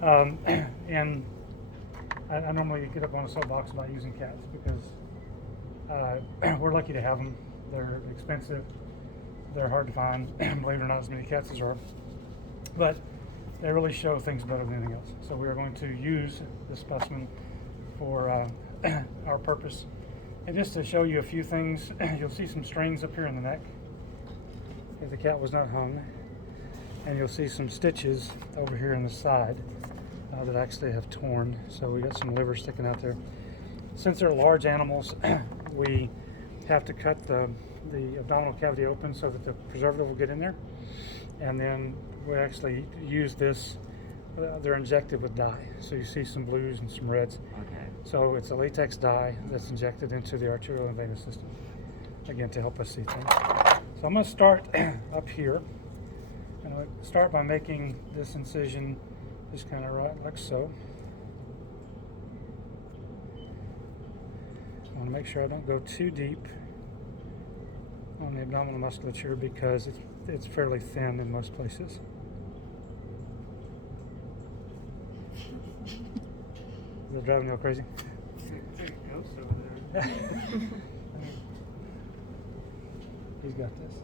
And I normally get up on a soapbox about using cats because we're lucky to have them. They're expensive. They're hard to find. Believe it or not, as many cats as there are. But they really show things better than anything else. So we are going to use this specimen for our purpose. And just to show you a few things, you'll see some strings up here in the neck if the cat was not hung. And you'll see some stitches over here in the side that actually have torn. So we got some liver sticking out there. Since they're large animals, we have to cut the abdominal cavity open so that the preservative will get in there. And then we actually use this, they're injected with dye. So you see some blues and some reds. Okay. So it's a latex dye that's injected into the arterial and venous system, again, to help us see things. So I'm going to start up here. And I'll start by making this incision just kind of right like so. I want to make sure I don't go too deep on the abdominal musculature because it's fairly thin in most places. Is that driving you all crazy? There's a ghost over there. He's got this.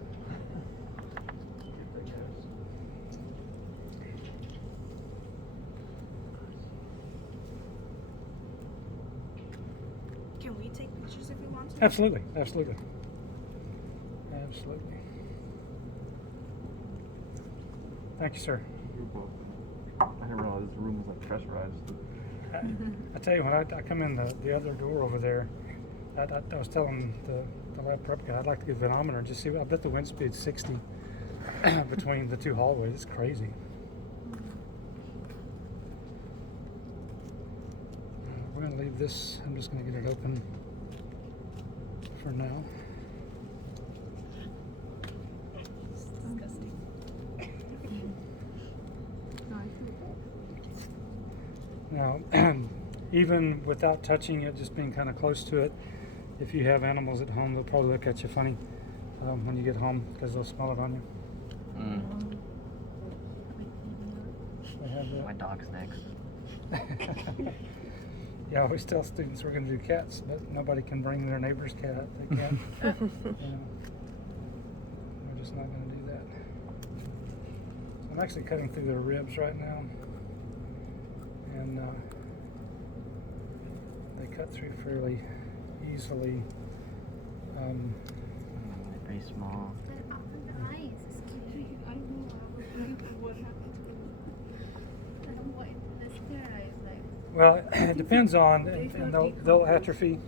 Can we take pictures if we want to? Absolutely, absolutely. Absolutely. Thank you, sir. You're welcome. I didn't realize this room was like pressurized. I tell you, when I come in the other door over there, I was telling the lab prep guy I'd like to get a venometer and just see. I bet the wind speed's 60 between the two hallways. It's crazy. We're going to leave this. I'm just going to get it open for now. It's disgusting. Now, even without touching it, just being kind of close to it, if you have animals at home, they'll probably look at you funny when you get home because they'll smell it on you. Mm. They have that. My dog's next. Yeah, I always tell students we're going to do cats, but nobody can bring their neighbor's cat. They can't. We're just not going to do that. I'm actually cutting through their ribs right now, and they cut through fairly easily. Very small. But up in the eyes, it's cute. I know. I was wondering what happened to them. I don't know what the stare is like. Well, it depends on, and they'll atrophy.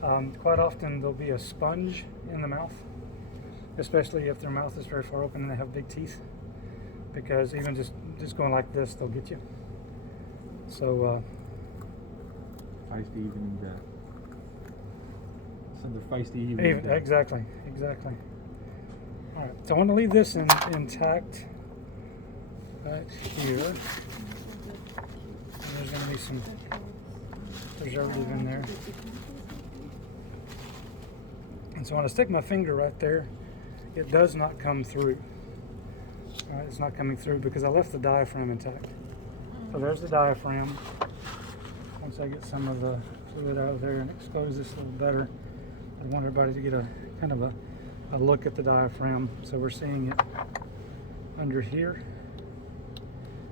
Quite often there'll be a sponge in the mouth, especially if their mouth is very far open and they have big teeth, because even just going like this, they'll get you. So Feisty even so they're feisty even. exactly. All right, so I want to leave this intact right here. And there's going to be some preservative in there. And so when I stick my finger right there, it does not come through. All right, it's not coming through because I left the diaphragm intact. So there's the diaphragm. Once I get some of the fluid out of there and expose this a little better, I want everybody to get a kind of a look at the diaphragm. So we're seeing it under here.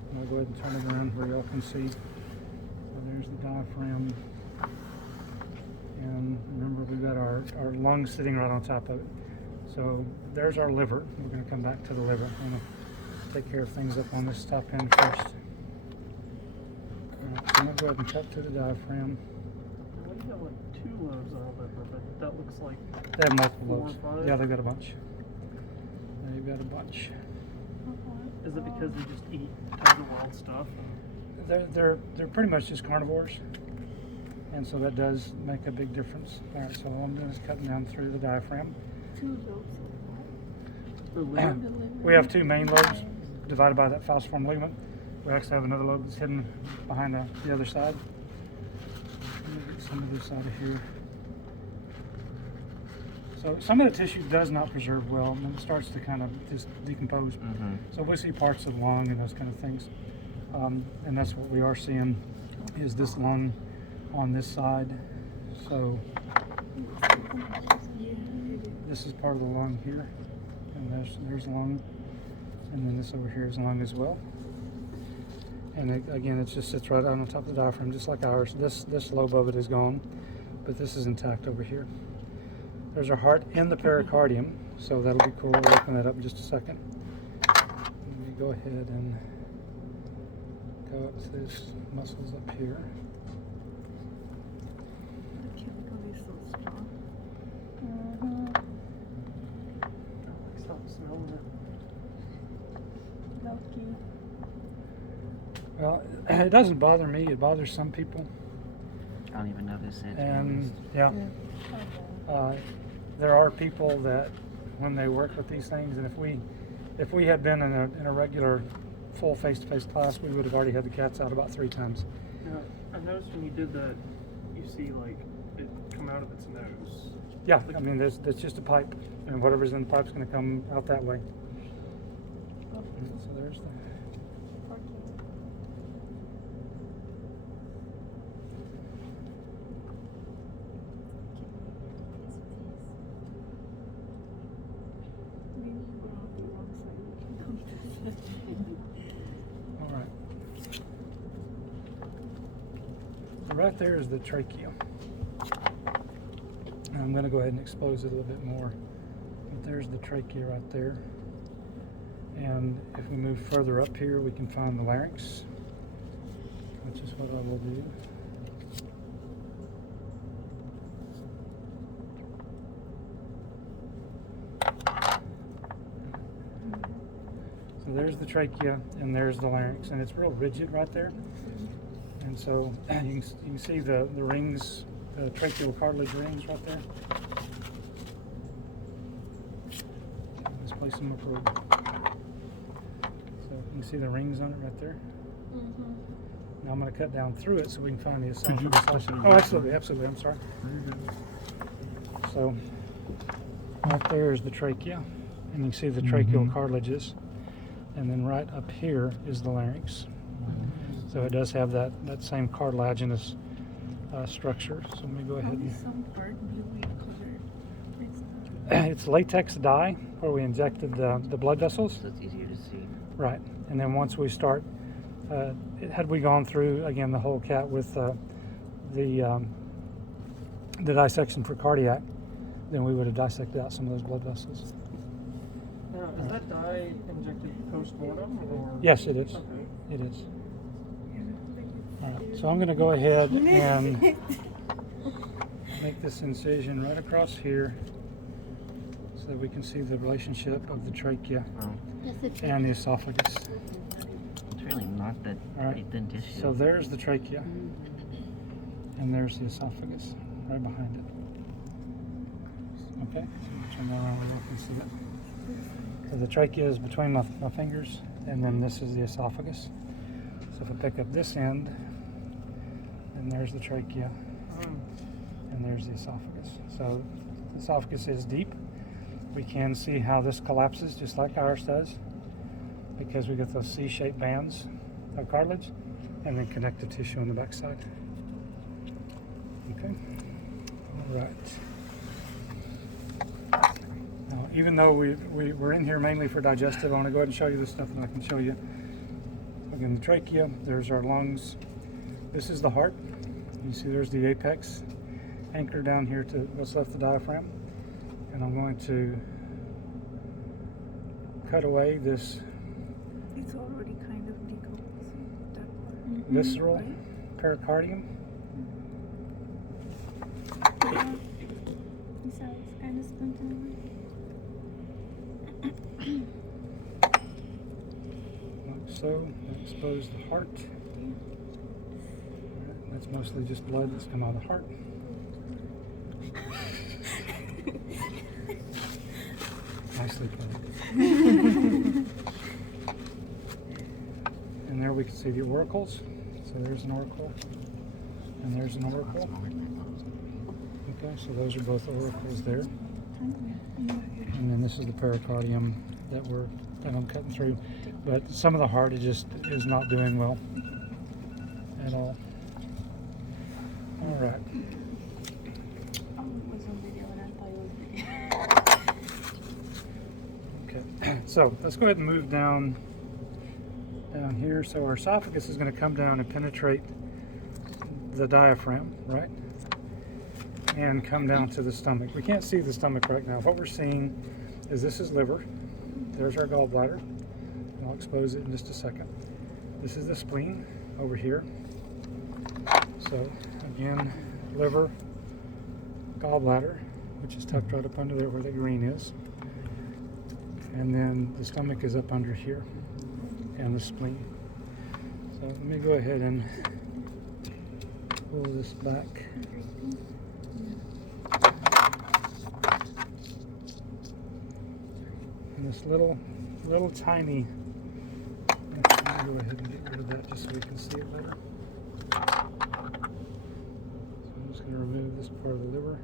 And I'll go ahead and turn it around where y'all can see. So there's the diaphragm. And remember, we've got our lungs sitting right on top of it. So there's our liver. We're going to come back to the liver. I'm going to take care of things up on this top end first. Alright, so I'm going to go ahead and cut through the diaphragm. Well, you got like 2 lobes on a liver, but that looks like They have multiple 4 or lobes. 5. Yeah, they've got a bunch. They've got a bunch. Is it because they just eat tons of wild stuff? They're pretty much just carnivores, and so that does make a big difference. All right, so all I'm doing is cutting down through the diaphragm. 2 lobes The liver? We have 2 main lobes divided by that falciform ligament. We actually have another lobe that's hidden behind the other side. Let me get some of this out of here. So some of the tissue does not preserve well, and it starts to kind of just decompose. Mm-hmm. So we see parts of the lung and those kind of things. And that's what we are seeing is this lung on this side. So this is part of the lung here, and there's lung, and then this over here is lung as well. And again, it just sits right on top of the diaphragm, just like ours. This lobe of it is gone, but this is intact over here. There's our heart in the pericardium, so that'll be cool. We'll open that up in just a second. Let me go ahead and go up to these muscles up here. The chemical is so strong. Stop smelling it. Lucky. Well, it doesn't bother me. It bothers some people. I don't even notice it. And yeah, there are people that when they work with these things, and if we had been in a regular full face-to-face class, we would have already had the cats out about 3 times. Yeah, I noticed when you did that, you see like it come out of its nose. Yeah, I mean, there's just a pipe, and whatever's in the pipe's going to come out that way. So there's the. All right. Right there is the trachea. And I'm going to go ahead and expose it a little bit more. But there's the trachea right there. And if we move further up here, we can find the larynx, which is what I will do. So there's the trachea, and there's the larynx, and it's real rigid right there. And so you can see the rings, the tracheal cartilage rings right there. Let's place them up over. So you can see the rings on it right there. Now I'm going to cut down through it so we can find the esophagus. Oh, absolutely. I'm sorry. So right there is the trachea, and you can see the tracheal cartilages. And then right up here is the larynx. So it does have that same cartilaginous structure. So let me go ahead and. Some bird bluey color. It's latex dye where we injected the blood vessels. So it's easier to see. Right. And then once we start, had we gone through again the whole cat with the dissection for cardiac, then we would have dissected out some of those blood vessels. Now, is that dye injected post-mortem or? Yes, it is. Okay. It is. All right. So I'm going to go ahead and make this incision right across here so that we can see the relationship of the trachea and the esophagus. It's really not that pretty thin tissue. So there's the trachea, and there's the esophagus right behind it. Okay, so turn that around where you can see it. So the trachea is between my fingers, and then this is the esophagus. So if I pick up this end, then there's the trachea, and there's the esophagus. So the esophagus is deep. We can see how this collapses just like ours does, because we get those C-shaped bands of cartilage and then connective tissue on the backside. Okay, all right. Now, even though we're in here mainly for digestive, I want to go ahead and show you this stuff that I can show you. Again, the trachea, there's our lungs. This is the heart. You see there's the apex anchor down here to what's left of the diaphragm. And I'm going to cut away this It's already kind of decomposing, that part. visceral pericardium. This is kind of spontaneous. Like so, expose the heart. Alright, that's mostly just blood that's come out of the heart. Nicely played. And there we can see the auricles. So there's an auricle, and there's an auricle. Okay, so those are both auricles there. And then this is the pericardium that we're and I'm cutting through. But some of the heart just is not doing well at all. All right. Was on video and I thought it was video. Okay. So let's go ahead and move down here. So our esophagus is going to come down and penetrate the diaphragm, right? And come down to the stomach. We can't see the stomach right now. What we're seeing is this is liver. There's our gallbladder. I'll expose it in just a second. This is the spleen over here. So again, liver, gallbladder, which is tucked right up under there where the green is. And then the stomach is up under here, and the spleen. So let me go ahead and pull this back. And this little tiny, let me go ahead and get rid of that just so we can see it better. So I'm just going to remove this part of the liver.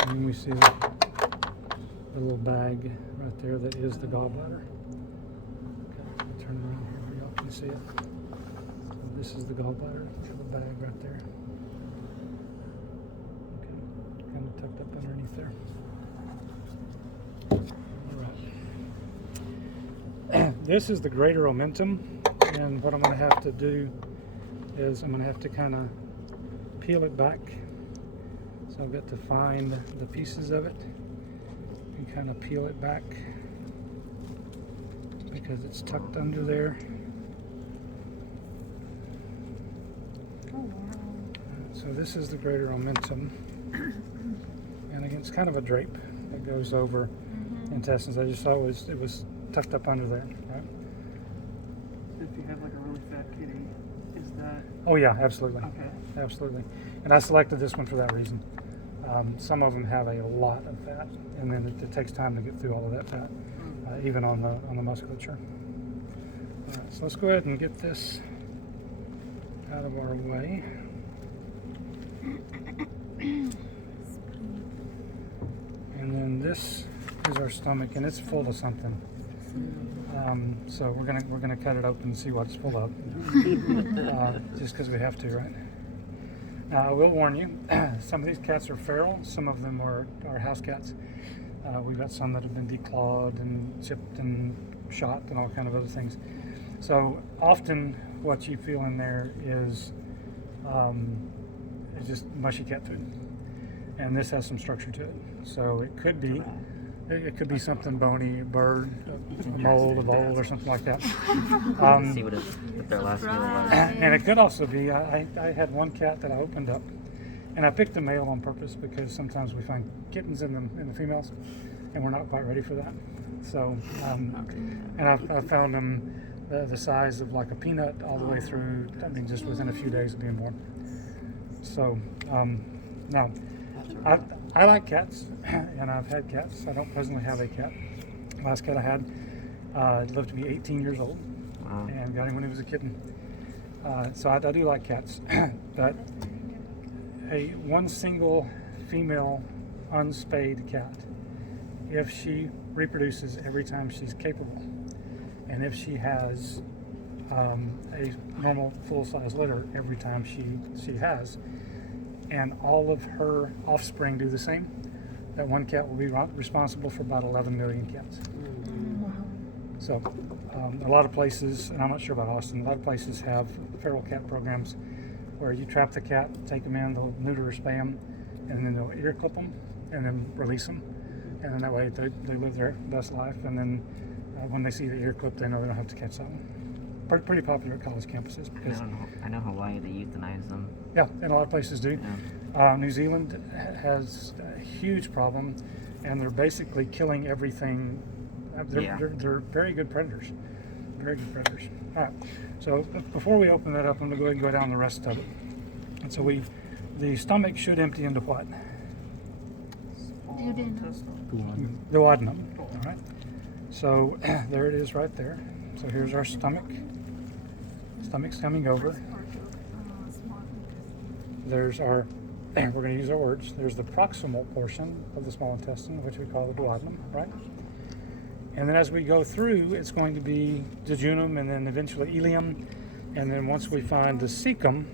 And then we see the little bag right there that is the gallbladder. Okay, I'll turn it around here where y'all can see it. So this is the gallbladder, the bag right there. Okay, kind of tucked up underneath there. All right. This is the greater omentum, and what I'm going to have to do is I'm going to have to kind of peel it back. So I've got to find the pieces of it and kind of peel it back because it's tucked under there. Oh wow. So this is the greater omentum, and again, it's kind of a drape that goes over intestines. I just saw it was tucked up under there, right? If you have like a really fat kitty, is that Oh yeah, absolutely, okay? absolutely. And I selected this one for that reason. Some of them have a lot of fat, and then it takes time to get through all of that fat, even on the musculature. All right, so let's go ahead and get this out of our way. And then this is our stomach, and it's full of something. So we're gonna cut it open and see what it's full of, just because we have to, right? I will warn you, some of these cats are feral, some of them are house cats. We've got some that have been declawed and chipped and shot and all kind of other things. So often what you feel in there is just mushy cat food. And this has some structure to it. So it could be something bony, a bird, a mole, a vole, or something like that. See what their last meal was. And it could also be, I had one cat that I opened up, and I picked the male on purpose because sometimes we find kittens in the females, and we're not quite ready for that. So, and I found them the size of like a peanut all the way through, I mean, just within a few days of being born. So, no. I like cats, and I've had cats. I don't presently have a cat. Last cat I had lived to be 18 years old, and got him when he was a kitten. So I do like cats, but one single female unspayed cat, if she reproduces every time she's capable, and if she has a normal full-size litter every time she has, and all of her offspring do the same, that one cat will be responsible for about 11 million cats. So a lot of places, and I'm not sure about Austin, a lot of places have feral cat programs where you trap the cat, take them in, they'll neuter or spay them, and then they'll ear clip them and then release them. And then that way they live their best life. And then when they see the ear clip, they know they don't have to catch that one. Pretty popular at college campuses. Because, I know Hawaii, they euthanize them. yeah, and a lot of places do. Yeah. New Zealand has a huge problem, and they're basically killing everything. They're very good predators. Very good predators. All right. So before we open that up, I'm going to go ahead and go down the rest of it. And so the stomach should empty into what? The duodenum. All right. So there it is right there. So here's our stomach stomach's coming over. Small intestine. There's our, we're going to use our words. There's the proximal portion of the small intestine, which we call the duodenum, right? And then as we go through, it's going to be jejunum and then eventually ileum. And then once we find the cecum,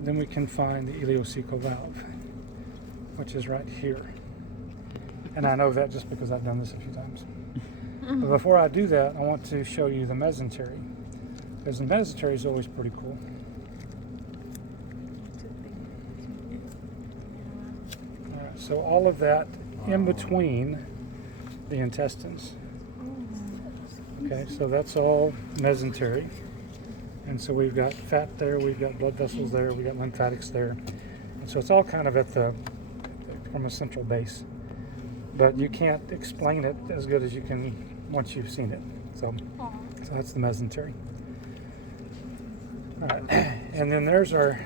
then we can find the ileocecal valve, which is right here. And I know that just because I've done this a few times. But before I do that, I want to show you the mesentery, because the mesentery is always pretty cool. All right, so all of that in between the intestines. Okay, so that's all mesentery. And so we've got fat there, we've got blood vessels there, we've got lymphatics there. And so it's all kind of from a central base. But you can't explain it as good as you can once you've seen it. So that's the mesentery. All right, and then there's our,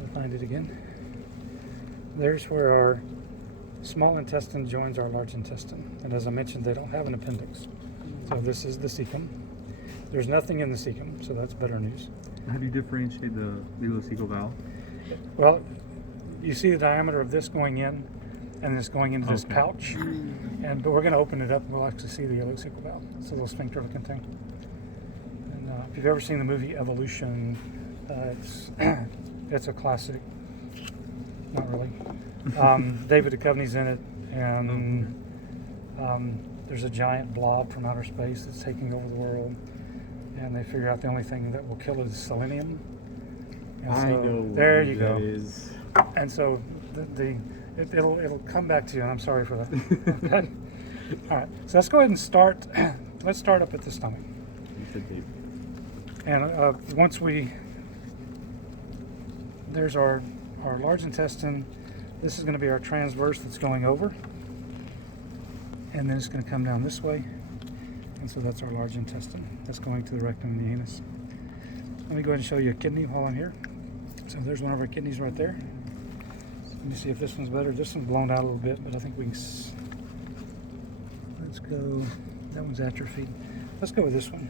I'll find it again. There's where our small intestine joins our large intestine. And as I mentioned, they don't have an appendix. So this is the cecum. There's nothing in the cecum, so that's better news. How do you differentiate the ileocecal valve? Well, you see the diameter of this going in and this going into this Okay. pouch. But we're going to open it up and we'll actually see the ileocecal valve. It's a little sphincter looking thing. And if you've ever seen the movie Evolution, it's a classic. Not really. David Duchovny's in it, and there's a giant blob from outer space that's taking over the world, and they figure out the only thing that will kill it is selenium. And I so, know what there you that go. is. And so it'll come back to you, and I'm sorry for that. Okay. All right. So let's go ahead and start. Let's start up at the stomach. You said tape. And once there's our large intestine. This is going to be our transverse that's going over. And then it's going to come down this way. And so that's our large intestine. That's going to the rectum and the anus. Let me go ahead and show you a kidney while I'm here. So there's one of our kidneys right there. Let me see if this one's better. This one's blown out a little bit, but I think we can... Let's go... That one's atrophied. Let's go with this one.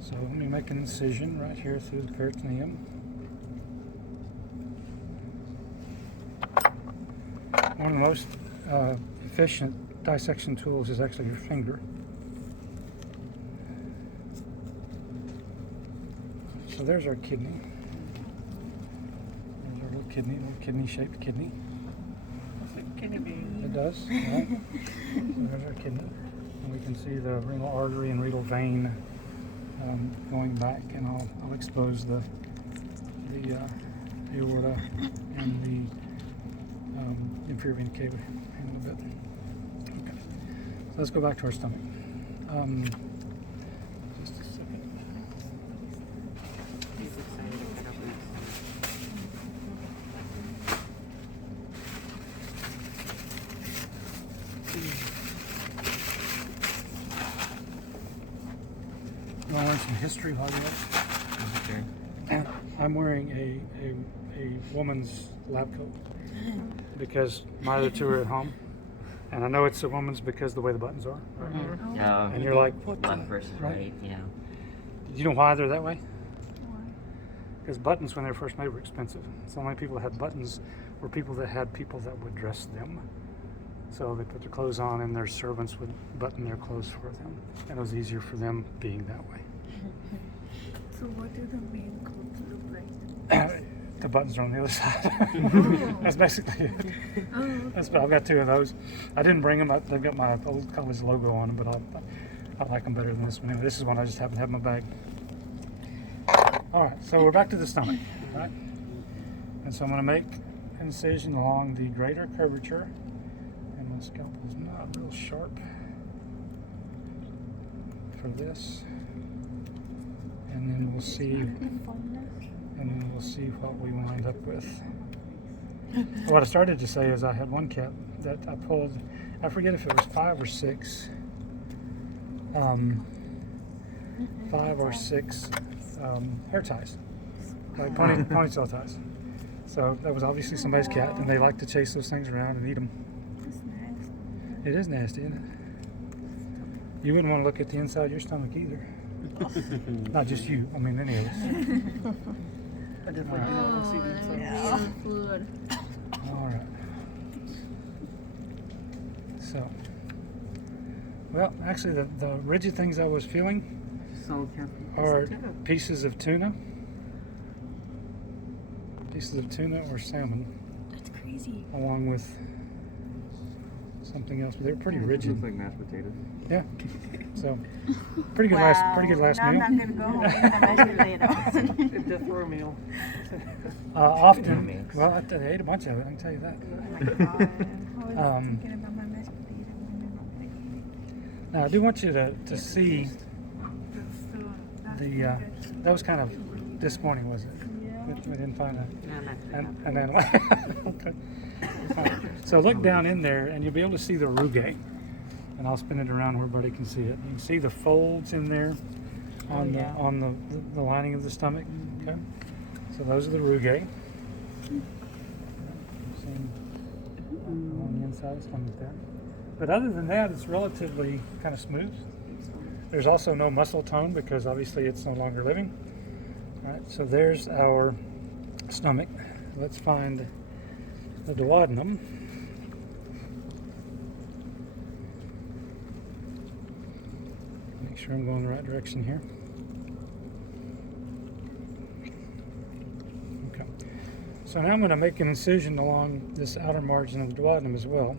So let me make an incision right here through the peritoneum. One of the most efficient dissection tools is actually your finger. So there's our kidney. There's our little kidney-shaped kidney. It's like kidney bean. It does, right? So there's our kidney. And we can see the renal artery and renal vein going back, and I'll expose the aorta and the inferior vena cava in a little bit. Okay. So let's go back to our stomach. Just a second. He's excited to pick up You want to learn some history while you're Sure. at? I'm wearing a woman's lab coat because my other two are at home. And I know it's a woman's because the way the buttons are. Mm-hmm. Yeah. And you're like, what the- Left versus right? right. Yeah. Do you know why they're that way? Because buttons, when they were first made, were expensive. So the only people that had buttons were people that would dress them. So they put their clothes on and their servants would button their clothes for them. And it was easier for them being that way. So what do the main coats look like? The buttons are on the other side. That's basically it. Oh, okay. I've got two of those. I didn't bring them. They've got my old college logo on them, but I like them better than this one. Anyway, this is one I just happen to have in my bag. All right, so we're back to the stomach, right? And so I'm going to make an incision along the greater curvature. And my scalpel's not real sharp for this. And then we'll see. And then we'll see what we wind up with. What I started to say is I had one cat that I pulled, I forget if it was 5 or 6 hair ties, like ponytail ties. So that was obviously somebody's cat, and they like to chase those things around and eat them. That's nice. It is nasty, isn't it? You wouldn't want to look at the inside of your stomach either. Not just you. I mean, any of us. I definitely Alright. do not want to see the inside. Real fluid. All right. So, well, actually, the rigid things I was feeling Solid cap. are pieces of tuna. Pieces of tuna or salmon, That's crazy. along with something else, but they're pretty It rigid. looks like mashed potatoes. Yeah. So, pretty good last now meal. I'm not gonna go home and eat my mashed potatoes. A death row meal. Often, well, I ate a bunch of it. I can tell you that. Oh my God. I was Um, thinking about my mashed potatoes and I'm not gonna eat it. Now, I do want you to see That's so, that's the. good. That was kind of disappointing, was it? Yeah. We didn't find a. No, I'm actually not. And then, okay. So look down in there, and you'll be able to see the rugae. And I'll spin it around where everybody can see it. You can see the folds in there on the lining of the stomach. Okay. So those are the rugae. Same on the inside of the stomach there. But other than that, it's relatively kind of smooth. There's also no muscle tone because obviously it's no longer living. All right. So there's our stomach. Let's find the duodenum. Make sure I'm going the right direction here. Okay. So now I'm going to make an incision along this outer margin of the duodenum as well.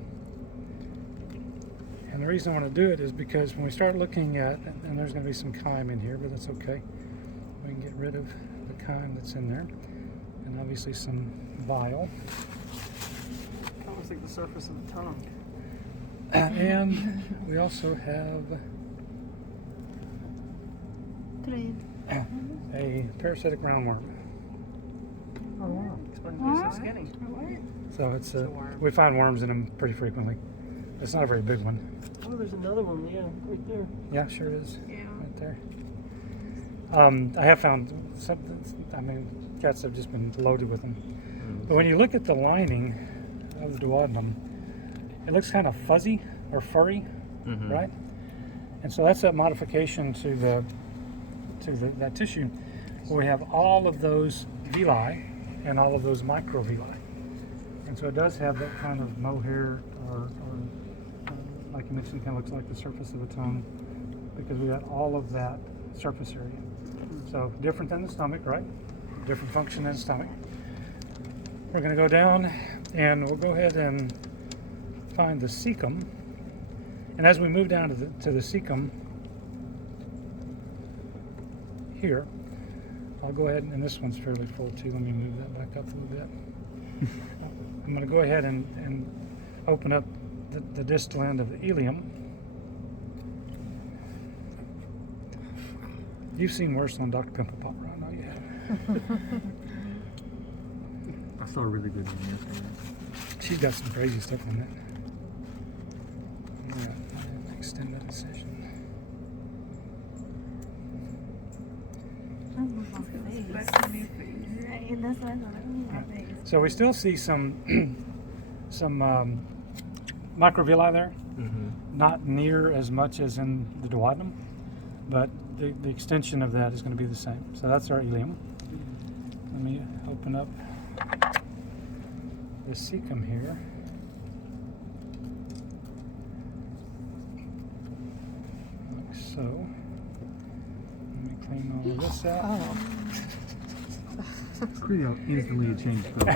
And the reason I want to do it is because when we start looking at, and there's going to be some chyme in here, but that's okay. We can get rid of the chyme that's in there. And obviously some bile. That looks like the surface of the tongue. And we also have a parasitic roundworm. Oh wow. Explains why it's so skinny. So it's It's a worm. we find worms in them pretty frequently. It's not a very big one. Oh, there's another one. Yeah, right there. Yeah, sure it is. Yeah. Right there. I have found some. I mean, cats have just been loaded with them. But when you look at the lining of the duodenum, it looks kind of fuzzy or furry, Mhm. right? And so that's that modification to that tissue, where we have all of those villi and all of those microvilli. And so it does have that kind of mohair, or like you mentioned, kind of looks like the surface of a tongue, because we got all of that surface area. So different than the stomach, right? Different function than the stomach. We're going to go down, and we'll go ahead and find the cecum. And as we move down to the cecum here, I'll go ahead, and this one's fairly full too. Let me move that back up a little bit. I'm going to go ahead and open up the distal end of the ileum. You've seen worse on Dr. Pimple Popper, I know you have. I saw a really good one yesterday. She's got some crazy stuff on that. Yeah, extend that incision. Right, that's what I thought. My face. So we still see some microvilli there, not near as much as in the duodenum, but the extension of that is going to be the same. So that's our ileum. Let me open up the cecum here. Like so. Let me clean all of this out. Pretty instantly it changed color.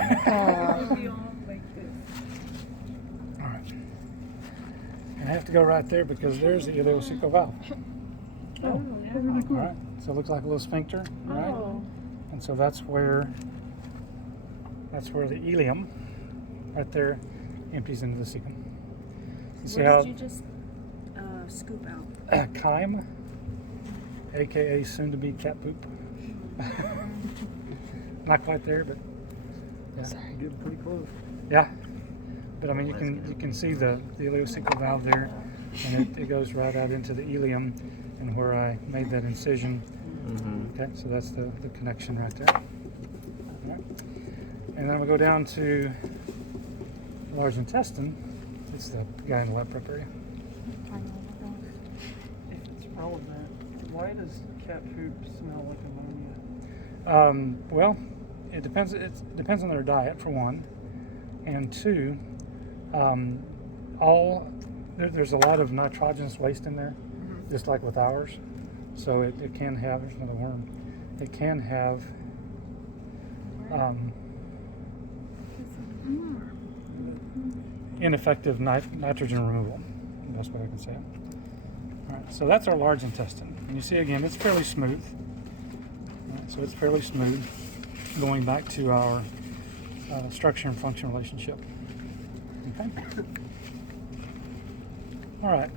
All right. And I have to go right there because there's the ileocecal valve. All right. So it looks like a little sphincter, right? Oh. And so that's where the ileum right there empties into the cecum. You see What how did you just scoop out? chyme, aka soon to be cat poop. Not quite there, but yeah. You're getting pretty close. Yeah. But I mean, you can see the ileocecal valve there, and it goes right out into the ileum, and where I made that incision. Okay, so that's the connection right there. All right. And then we go down to the large intestine. It's the guy in the lap prep area. If it's relevant, why does cat poop smell like ammonia? Well, it depends. It depends on their diet for one, and two, there's a lot of nitrogenous waste in there, just like with ours. So it can have. There's another worm. It can have. Ineffective nitrogen removal. The best way I can say it. All right, so that's our large intestine, and you see again, it's fairly smooth. All right, so it's fairly smooth, going back to our structure and function relationship. Okay. All right.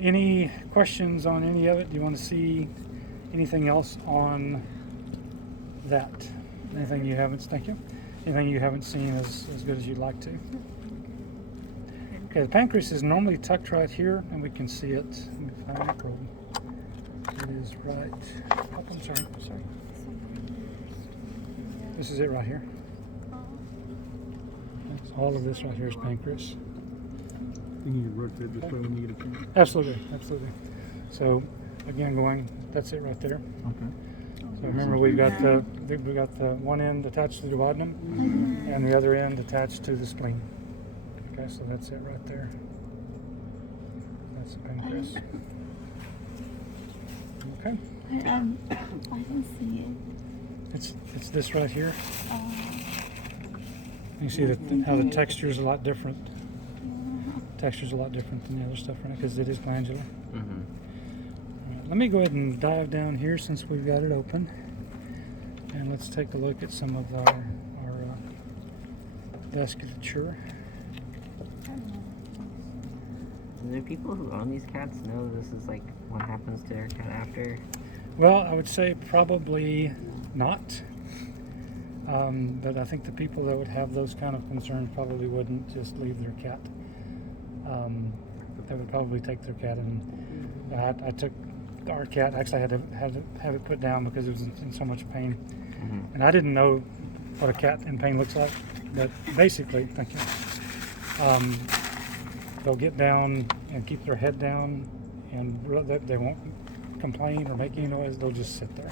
Any questions on any of it? Do you want to see anything else on that? Anything you haven't? Thank you. Anything you haven't seen as good as you'd like to? Okay, the pancreas is normally tucked right here, and we can see it. Let me find the probe. It is right. Oh, I'm sorry. This is it right here. That's all of this right here is pancreas. You need to rotate this way when you get a chance. Absolutely, absolutely. So again, that's it right there. Okay. So remember, we got the one end attached to the duodenum, and the other end attached to the spleen. Okay, so that's it right there. That's the pancreas. Okay. I didn't see it. It's this right here. You see how the texture is a lot different. Texture's a lot different than the other stuff, right? Because it is glandular. All right, let me go ahead and dive down here since we've got it open, and let's take a look at some of our vasculature. Do people who own these cats know this is like what happens to their cat after? Well, I would say probably not. But I think the people that would have those kind of concerns probably wouldn't just leave their cat. They would probably take their cat, and I took our cat. Actually, I had to have it put down because it was in so much pain, and I didn't know what a cat in pain looks like. But basically, thank you. They'll get down and keep their head down, and they won't complain or make any noise. They'll just sit there.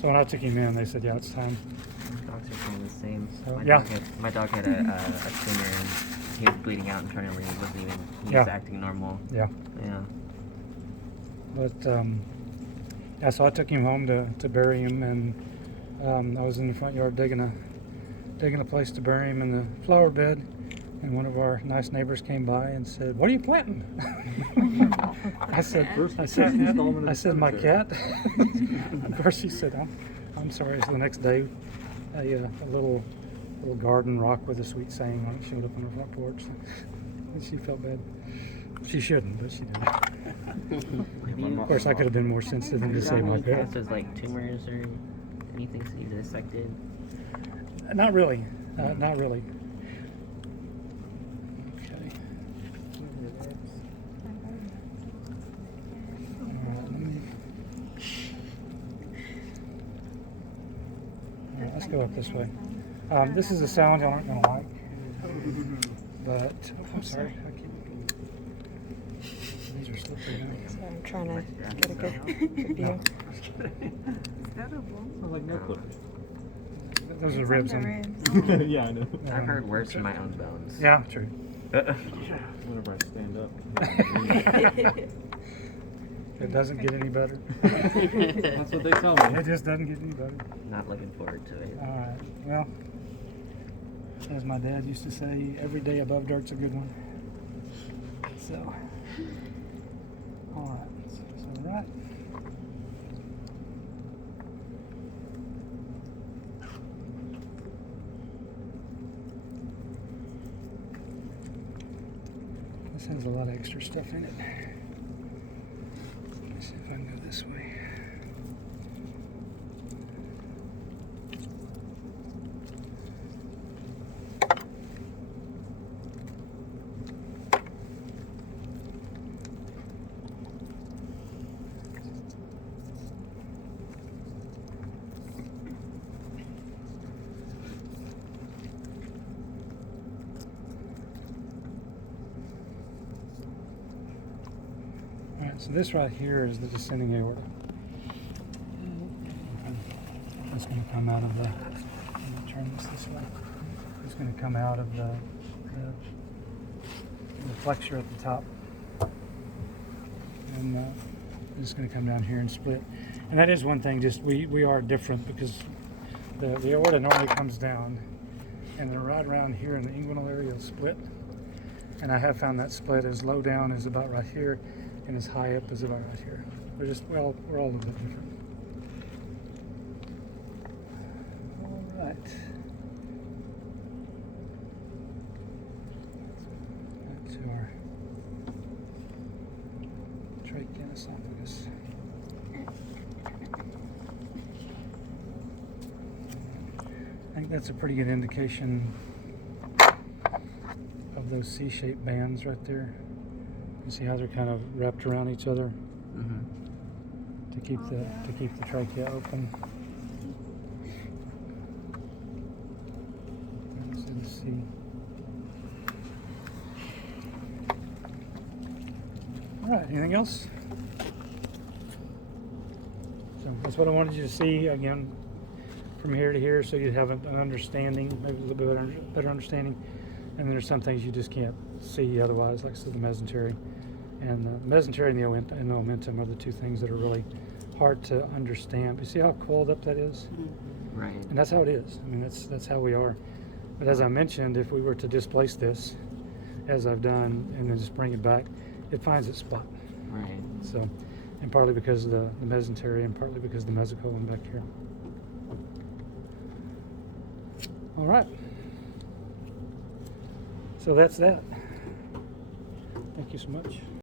So when I took him in, they said, "Yeah, it's time." Dogs are kind of the same. So, My dog had a tumor and he was bleeding out and trying to leave. He was acting normal. Yeah. Yeah. But yeah, so I took him home to bury him, and I was in the front yard digging a place to bury him in the flower bed, and one of our nice neighbors came by and said, "What are you planting?" I said, "My cat." Of course, she said, "I'm sorry." So the next day, a little garden rock with a sweet saying on it showed up on her front porch, and she felt bad. She shouldn't, but she did. Of course, I could have been more sensitive and just say my bad. Cats with like tumors or anything that you dissected? Not really. Not really. Okay. Alright, let's go up this way. This is a sound y'all aren't going to like. But, I'm sorry. These are slippery now. So I'm trying to get a good view. No. Sounds like no clip. Those are ribs. Yeah, I know. I've heard worse in my own bones. Yeah, true. Whenever I stand up. It doesn't get any better. That's what they tell me. It just doesn't get any better. Not looking forward to it. Alright, well, as my dad used to say, every day above dirt's a good one. So, alright, so right. This has a lot of extra stuff in it. Let's see if I can go this way. Alright, so this right here is the descending aorta. come out of the. Let me turn this way. It's going to come out of the flexure at the top, and it's going to come down here and split. And that is one thing. Just we are different because the aorta normally comes down, and then right around here in the inguinal area will split. And I have found that split as low down as about right here, and as high up as about right here. We're all a little bit different. All right. Back to our trachea and esophagus. I think that's a pretty good indication of those C-shaped bands right there. You see how they're kind of wrapped around each other to keep the trachea open. Let's see. All right. Anything else? So that's what I wanted you to see again, from here to here, so you'd have an understanding, maybe a little bit better understanding. And then there's some things you just can't see otherwise, like I said, the mesentery. And the mesentery and the omentum are the two things that are really hard to understand. You see how coiled up that is? Right. And that's how it is. I mean, that's how we are. But as I mentioned, if we were to displace this, as I've done, and then just bring it back, it finds its spot. Right. So, and partly because of the mesentery, and partly because of the mesocolon back here. All right. So that's that. Thank you so much.